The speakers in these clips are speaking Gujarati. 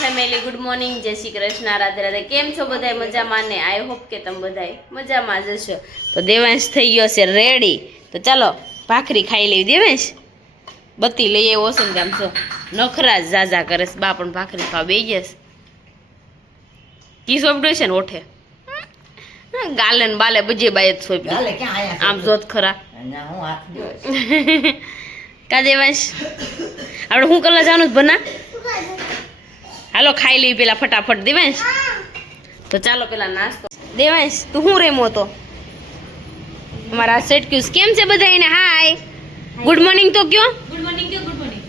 ફેમિલી, ગુડ મોર્નિંગ, જય શ્રી કૃષ્ણ, રાધે રાધે. કેમ છો બધાય? મજામાં ને? આઈ હોપ કે તમે બધાય મજામાં જ હશો. તો દેવાંશ થઈ ગયો છે રેડી. તો ચાલો ભાખરી ખાઈ લેવી. દેવાંશ બત્તી લઈ આવ્યો છે ને કામ છો નખરા ઝાઝા કરે છે. બા પણ ભાખરી ખાવા બેસી જશે. કી સોપડ્યો છે ને ઓઠે ગાલે ને બાલે બજે બાય જ સોંપ્યું. આમ જોત ખરા કા દેવાંશ આપણે શું કરવા જવાનું જ બના? હાલો ખાઈ લેવી પેલા ફટાફટ દેવાંશ. તો ચાલો પેલા નાસ્તો. દેવાંશ તું શું રેમો તો? અમારા સેટ ક્યુઝ કેમ છે બધા એને? હાય ગુડ મોર્નિંગ તો કયો. ગુડ મોર્નિંગ કયો. Good morning.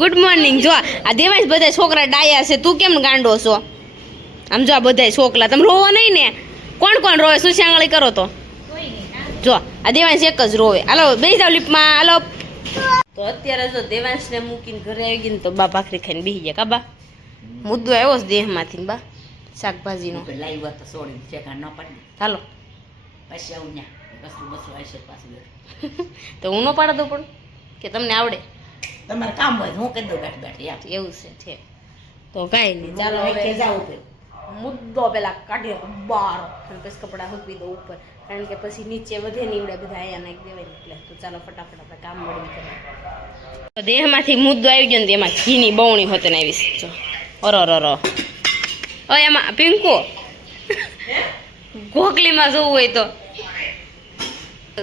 Good morning. જો આ દેવાંશ બધા છોકરા ડાયા છે, તું કેમ ગાંડો છો? આમ જો આ બધા છોકરા તમે રોવો નહીં ને? કોણ કોણ રોવે? સુશાંગળી કરો તો જો આ દેવાંશ એક જ રોવે. હાલો બેસી જાવ લીપમાં. હાલો. તો અત્યારે જો દેવાંશને મૂકીને ઘરે આવી ગઈ ને તો બા ભાખરી ખાઈને બેસી ગયા. કા બા મુદ્દો આવ્યો છે દેહમાંથી ને બા શાકભાજીનો. ચાલો તો હું ન પાડ દઉં પણ કે તમને આવડે? તમારે કામ હોય હું કહી દઉં ગાંઠ ગાંઠ. એવું છે. તો કાંઈ નહીં, ચાલો હવે મુદ્દો પેલા કાઢીએ બહાર અને પછી કપડાં હૂકવી દો ઉપર, કારણ કે પછી નીચે વધે નીવડે બધા અહીંયા નાખી દેવાય એટલે. તો ચાલો ફટાફટ આપણે કામ મળી કરીએ. દેહમાંથી મુદ્દો આવી ગયો ને એમાં ઘીની બવણી હોતે ને આવીશ. જો અરો એમાં પિંકો ગોકલીમાં જોવું હોય તો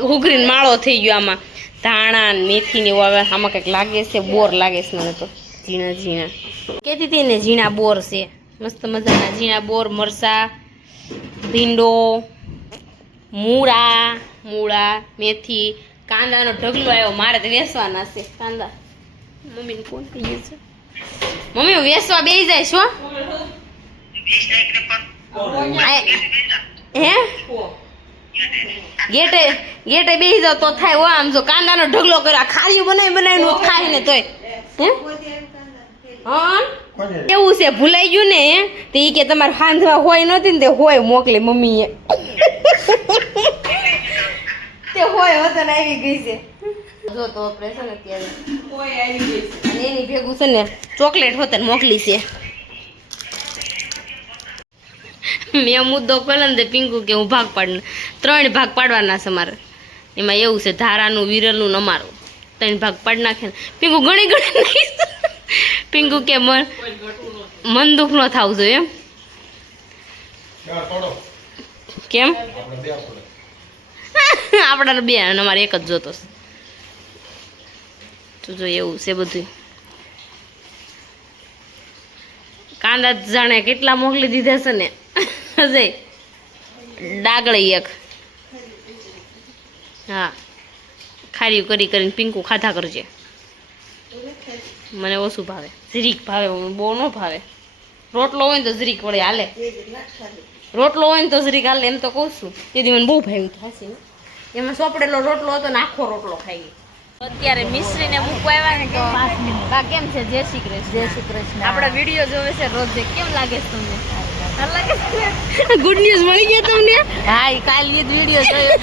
હુગરીને માળો થઈ ગયો. આમાં ધાણા મેથીની વાવે. આમાં કંઈક લાગે છે બોર લાગે છે મને તો. ઝીણા કહેતી હતી ને ઝીણા બોર છે, મસ્ત મજાના ઝીણા બોર. મરસા, ભીંડો, મૂળા, મેથી, કાંદાનો ઢગલો આવ્યો. મારે તો વેસવાના છે કાંદા. મમ્મીને કોણ કહી ગયું છે? મમ્મી વેસવા બેસી જાય છો? હે ગેટે બેસી જાવ તો થાય. હો આમ જો કાંદાનો ઢગલો કર્યો. ખારીઓ બનાવીને ખાઈને તોય હા એવું છે. ભૂલાઈ ગયું ને તો એ કે તમારે હાંધવા હોય નહોતી ને તે હોય મોકલે મમ્મીએ. તે હોય વતન આવી ગઈ છે. જો તો ઓપરેશન અત્યારે હોય આવી ગઈ છે અને એની ભેગું છે ને ચોકલેટ વતન મોકલી છે. મેં મુદ્દો કર્યો ને પિંકુ કે હું ભાગ પાડ 3 ભાગ પાડવાના છે મારે. એમાં એવું છે ધારાનું, વિરલનું ને અમારું 3 ભાગ પાડી નાખે ને. પિંકુ ગણી પિંકુ કે મન દુઃખ ન થાવું જોઈએ એમ. કેમ? આપણા બે અને અમારે એક જ જોતો છે. જો એવું છે બધું. કાંદા જાણે કેટલા મોકલી દીધા છે ને અજય. ડાગળી એક. હા ખારી કરીને પિંકુ ખાધા કરજે. મને ઓછું ભાવે, ઝરીક ભાવે, બહુ ન ભાવે. રોટલો હોય ને તો ઝરીક વળે હાલે. રોટલો હોય ને તો ઝરીક હાલે એમ તો કહું છું. તેથી મને બહુ ભાવ્યું થશે. એમાં સોપડેલો રોટલો હતો ને આખો રોટલો ખાઈ ગઈ. અત્યારે મિશ્રીને મૂકવા આવ્યા ને તો બા કેમ છે? જય શ્રી કૃષ્ણ. જય શ્રી કૃષ્ણ. આપણા વિડીયો જોવે છે રોજ. કેમ લાગે છે તમને? ગુડ ન્યૂઝ મળી ગયા તમને? હા કાલ એ વિડીયો જોયો.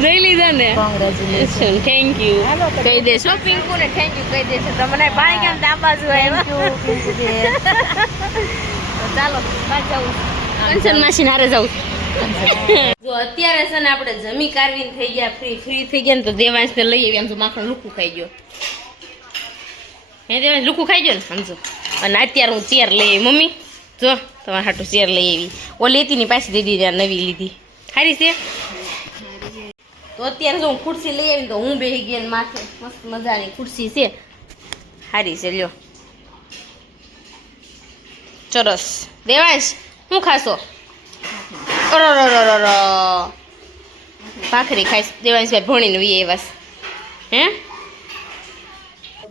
જોઈ લીધા ને? કોંગ્રેચ્યુલેશન. થેન્ક યુ કહી દેશો પિંકુ ને. થેન્ક યુ કહી દેશો. તમને પાણી કેમ તાપા છો? ચાલો બાદ જાઉં કંચન માસી હારે જાઉં. જો અત્યારે છે ને આપણે જમી કાઢવીને થઈ ગયા ફ્રી થઈ ગયા ને તો દેવાંશને લઈ આવી. આમ જો માખણ લુકું ખાઈ ગયો. હે દેવાંશ લુકું ખાઈ ગયો ને સમજો. અને અત્યારે હું ચેર લઈ આવી. મમ્મી જો તમારે હાટું ચેર લઈ આવી. ઓલી હતી પાછી દીદી ત્યાં નવી લીધી. સારી છે. તો અત્યારે જો હું ખુરશી લઈ આવીને તો હું બેસી ગઈ માથે. મસ્ત મજાની ખુરશી છે, સારી છે. લ્યો ચરસ. દેવાંશ શું ખાશો? ભાખરી ખાઈશ. દેવાંશભાઈ ભણીને વી આવ્યા. હે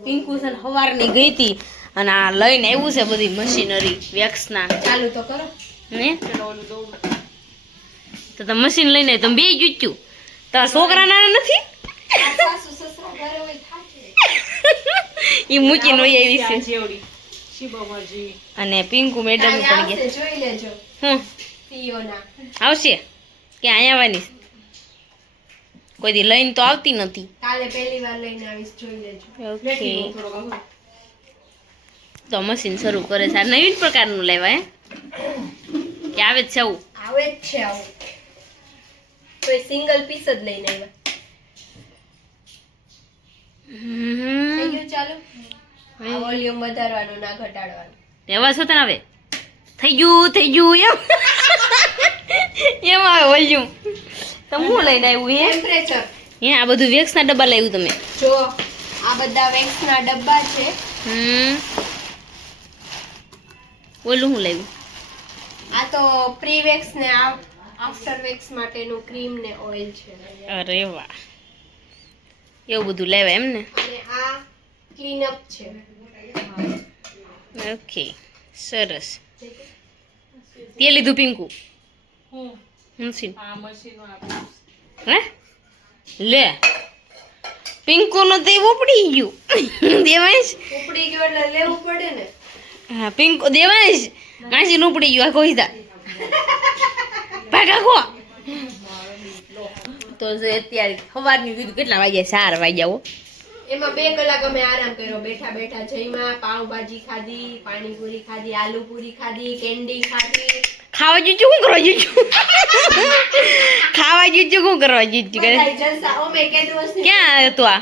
પિંકુ છે ને સવારની ગઈ હતી અને આ લઈને આવ્યું છે બધી મશીનરી વેક્સના. ચાલુ તો કરો ને. તો તમે મશીન લઈને તમે બે જૂચ્યું. તારા છોકરા નાના નથી? એ મૂકીને વહી આવી છે. અને પિંકુ મેડમ પણ ગયા. હું આવશે કે અહીંયા આવવાની? કોઈ દી લઈને તો આવતી નથી. કાલે પહેલી વાર લઈને આવીશ, જોઈ લેજો. ઓકે તો મશીન શરૂ કરે છે. આ નવીન પ્રકારનું લેવા કે આવે જ છે આવું? આવે જ છે આવું. તો સિંગલ પીસ જ લઈને આવ્યા. થઈ ગયું ચાલુ. આ વોલ્યુમ વધારવાનું ના ઘટાડવાનું. એવા છો તને આવે થઈ ગયું એમ આવે વોલ્યુમ. તમે શું લઈને આવ્યું ટેમ્પરેચર. આ બધું વેક્સના ડબ્બા લાવ્યું તમે? જો આ બધા વેક્સના ડબ્બા છે. ઓલું શું લાવ્યું? આ તો પ્રી વેક્સ ને આફ્ટર વેક્સ માટેનું ક્રીમ ને ઓઇલ છે. અરે વાહ, એવું બધું લેવાય એમ ને? અને આ ક્લીન અપ છે. ઓકે, સરસ. તે લીધું પિંકુ? મશીન હે લે, પિંકુ નો તો ઉપડી ગયું. દેવાંશ ઉપડી ગયો એટલે લેવું પડે ને. હા પિંકુ, દેવાંશ માસી નું ઉપડી ગયું. આ કોઈતા ભાગા કો તો અત્યારે સવારની કીધું કેટલા વાગ્યા? 4 વાગ્યા. હો, એમાં 2 કલાક અમે આરામ કર્યો. બેઠા બેઠા જઈમાં પાવભાજી ખાધી, પાણીપુરી ખાધી, આલુપુરી ખાધી, કેન્ડી ખાધી. ખાવા જુજુ શું કરવા જુજુ? ખાવા જુજુ શું કરવા જુજુ કરે? બધાય જલસા. અમે કેટલું હશે? ક્યાં હતું આ?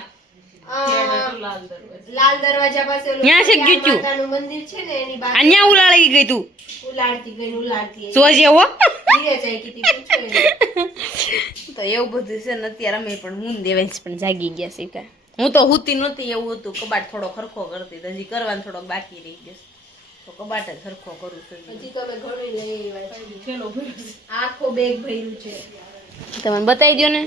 લાલ દરવાજા પાસે ઓલું ન્યા છે જુજુ. માતાનું મંદિર છે ને એની બાજુ. અહીંયા ઉલાળી ગઈ તું? ઉલાડતી સોજે હો. ધીરે જાય કીધી પૂછો એને. તો એવું બધું છે ને અત્યારે અમે પણ હું દેવાંશ પણ જાગી ગયા છે. કા હું તો હુતી નહોતી, એવું હતું. કબાટ થોડો ખરખો કરતી, હજી કરવાનું થોડોક બાકી રહી ગયો. તો કબાટ જ ખરખો કરું છું. હજી તો અમે ઘણું લઈ આવ્યા છીએ. આખો બેગ ભર્યું છે. તમે બતાવી દો ને,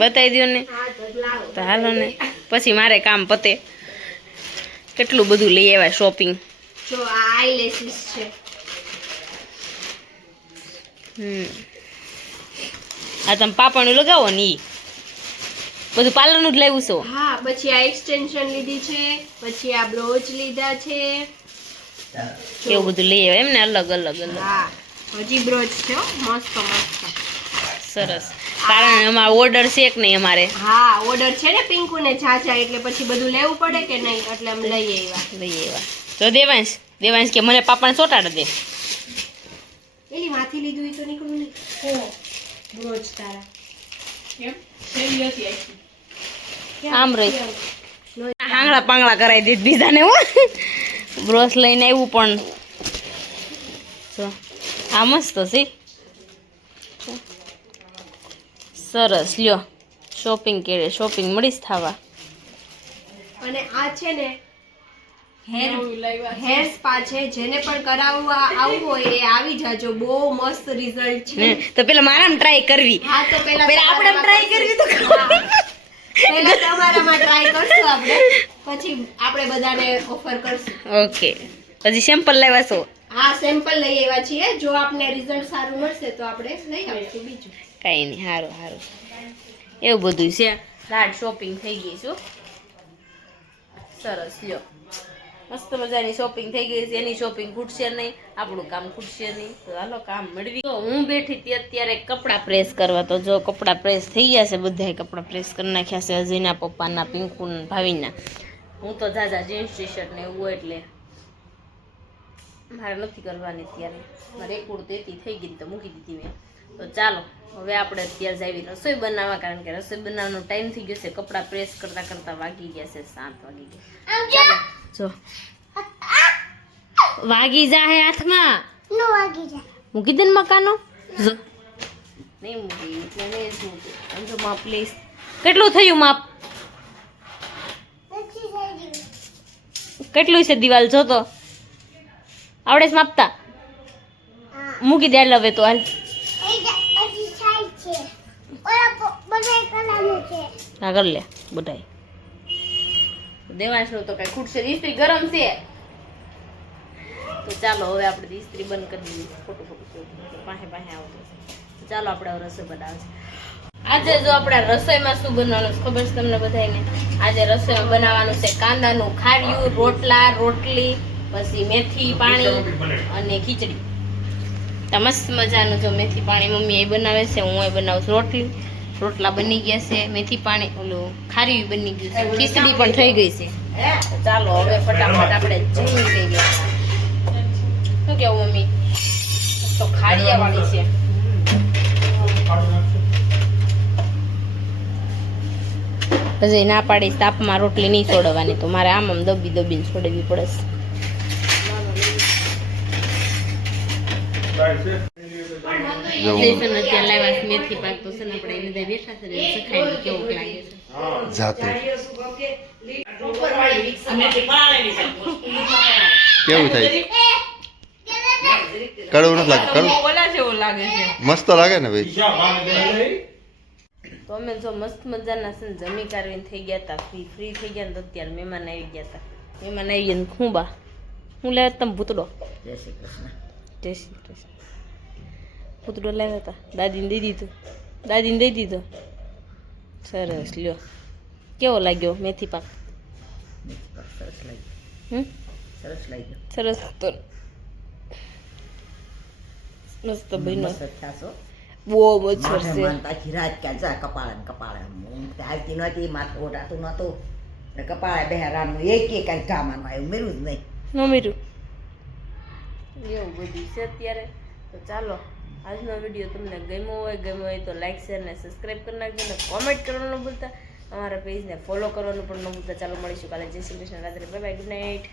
બતાવી દો ને. હા તો લાવો. તો હાલો ને, પછી મારે કામ પતે. કેટલું બધું લઈ આવ્યા શોપિંગ. જો આ આઈલેસીસ છે. આ તમે પાપણું લગાવો ને ઈ બધું પાર્લરનું જ લાવ્યું છો? હા, પછી આ એક્સટેન્શન લીધી છે, પછી આ બ્રોચ લીધા છે. એવું બધું લઈ આવ્યા એમ ને? અલગ અલગ અલગ. હા, હજી બ્રોચ છે હો, મસ્ત મસ્ત. સરસ. કારણ અમારો ઓર્ડર છે કે નહીં અમારે? હા, ઓર્ડર છે ને પિંકુ ને ચાચા, એટલે પછી બધું લેવું પડે કે નહીં, એટલે અમે લઈ આવ્યા. લઈ આવ્યા. તો દેવાંશ કે મને પાપણ ચોટાડ દે. એની માથી લીધું એ તો નીકળું નહીં. બ્રોચ તારા આમ રહી આંગળા પાંગળા કરાવી દીધ બીજાને. હો, બ્રશ લઈને આવ્યું પણ જો આ મસ્ત છે. સરસ. લ્યો શોપિંગ કરે, શોપિંગ મળીશ થવા. અને આ છે ને હેર સ્પા છે. જેને પણ કરાવવા આવવું હોય એ આવી જાજો. બહુ મસ્ત રિઝલ્ટ છે. તો પેલા મારામાં ટ્રાય કરવી. હા, તો પેલા આપણે ટ્રાય કરવી તો પહેલા તમારામાં ટ્રાય કરશું આપણે, પછી આપણે બધાને ઓફર કરશું. ઓકે. પછી સેમ્પલ લાવ્યા છો? હા, સેમ્પલ લઈ આવ્યા છીએ. જો આપને રિઝલ્ટ સારું મળશે તો આપણે લઈ આવીશું. બીજું કઈ નહીં. સારું સારું. એવું બધું છે. ગાઢ શોપિંગ થઈ ગઈ છું. સરસ. લ્યો મસ્ત મજાની શોપિંગ થઈ ગઈ છે. એની શોપિંગ ખૂટશે નહીં, આપણું કામ ખૂટશે નહીં. તો હાલો કામ મેળવી. તો હું બેઠી હતી અત્યારે કપડાં પ્રેસ કરવા. તો જો કપડાં પ્રેસ થઈ ગયા છે, બધાએ કપડાં પ્રેસ કરી નાખ્યા છે. અજયના, પપ્પાના, પિંકુના, ભાવિના. હું તો જાજા જીન્સ ટી શર્ટ ને એવું હોય એટલે મારે નથી કરવાની. ત્યારે મારે એક કુર્તી હતી, થઈ ગઈ તો મૂકી દીધી મેં. તો ચાલો હવે આપણે અત્યારે જાવી રસોઈ બનાવવા, કારણ કે રસોઈ બનાવવાનો ટાઈમ થઈ ગયો છે. કપડાં પ્રેસ કરતાં કરતાં વાગી ગયા છે 7 વાગી ગયા. ચાલો જો વાગી જાહે હાથમાં. નો વાગી જા. મૂકી દે ને મકાનો. જો નહીં મૂકી એટલે નહીં જ મૂકી. સમજો માપ લઈશ. કેટલું થયું માપ? કેટલું છે દિવાલ? જો તો આવડે છે માપતા? મૂકી દે હવે તો હાલ. હા કર લે બધાય. દેવાંશનું તો કઈ ખૂટશે. ઇસ્ત્રી ગરમ છે તો ચાલો હવે આપણે ઇસ્ત્રી બંધ કરી દઈએ. ખોટું પાસે આવતો છે. ચાલો આપણે હવે રસોઈ બનાવશે. આજે જો આપણે રસોઈમાં શું બનાવવાનું ખબર છે તમને બધાને? આજે રસોઈમાં બનાવવાનું છે કાંદાનું ખાર્યું, રોટલા, રોટલી, પછી મેથી પાણી અને ખીચડી. તો મસ્ત મજાનું જો મેથી પાણી મમ્મી એ બનાવે છે, હું એ બનાવું છું. રોટલા બની ગયા છે, મેથી પાણી ઓલું ખારી બની ગયું છે, ખીચડી પણ થઈ ગઈ છે. હે તો ચાલો હવે ફટાફટ આપણે જમી લઈએ. શું કેવું મમ્મી? તો ખાડિયા વાળી છે. પછી ના પાડીશ તાપમાં રોટલી નહીં છોડવાની, તો મારે આમ દબી દબીને છોડવી પડે છે. અત્યારે લાવ્યા છે મેથી પાક, તો છે ને આપણે એને બધા બેઠા છે ને સખાઈને કેવું લાગે છે. જાતે મેથી પલાળેલી છે. કેવું થાય? કડવું નથી લાગે? કડવું ઓલા જેવો લાગે છે. મસ્ત લાગે ને ભાઈ. તો અમે જો મસ્ત મજાના છે ને જમી કાઢીને થઈ ગયા હતા, ફ્રી થઈ ગયા ને તો અત્યારે મહેમાન આવી ગયા હતા. મહેમાન આવી ગયા ને ખૂંબા હું લાવ્યા તમે ભૂતડો. જય શ્રી કૃષ્ણ. જય શ્રી કૃષ્ણ. ભૂતડો લાવ્યા હતા, દાદીને દઈ દીધું. દાદીને દઈ દીધો. સરસ લ્યો. કેવો લાગ્યો મેથી પાક? મેથી પાક સરસ લાગ્યો. સરસ લાગ્યો. સરસ તો મસ્ત બન્યો. મસ્ત થાશો. બહુ મચ્છર છે. આખી રાત ક્યાં જા કપાળે ને કપાળે ઊંઘ તો આવતી નહોતી, માથું ઓઢાતું નહોતું ને કપાળે બહેરાનું એક કાંઈ કામમાં આવ્યું મેળવું જ નહીં. મમ્મીરું એવું બધું છે અત્યારે. તો ચાલો આજનો વિડીયો તમને ગમ્યો હોય તો લાઈક શેર ને સબસ્ક્રાઈબ કરી નાખજો ને કોમેન્ટ કરવાનું ન ભૂલતા, અમારા પેજને ફોલો કરવાનું પણ ન ભૂલતા. ચાલો મળીશું કાલે. જય શ્રી કૃષ્ણ. રાત્રે બાય બાય, ગુડ નાઇટ.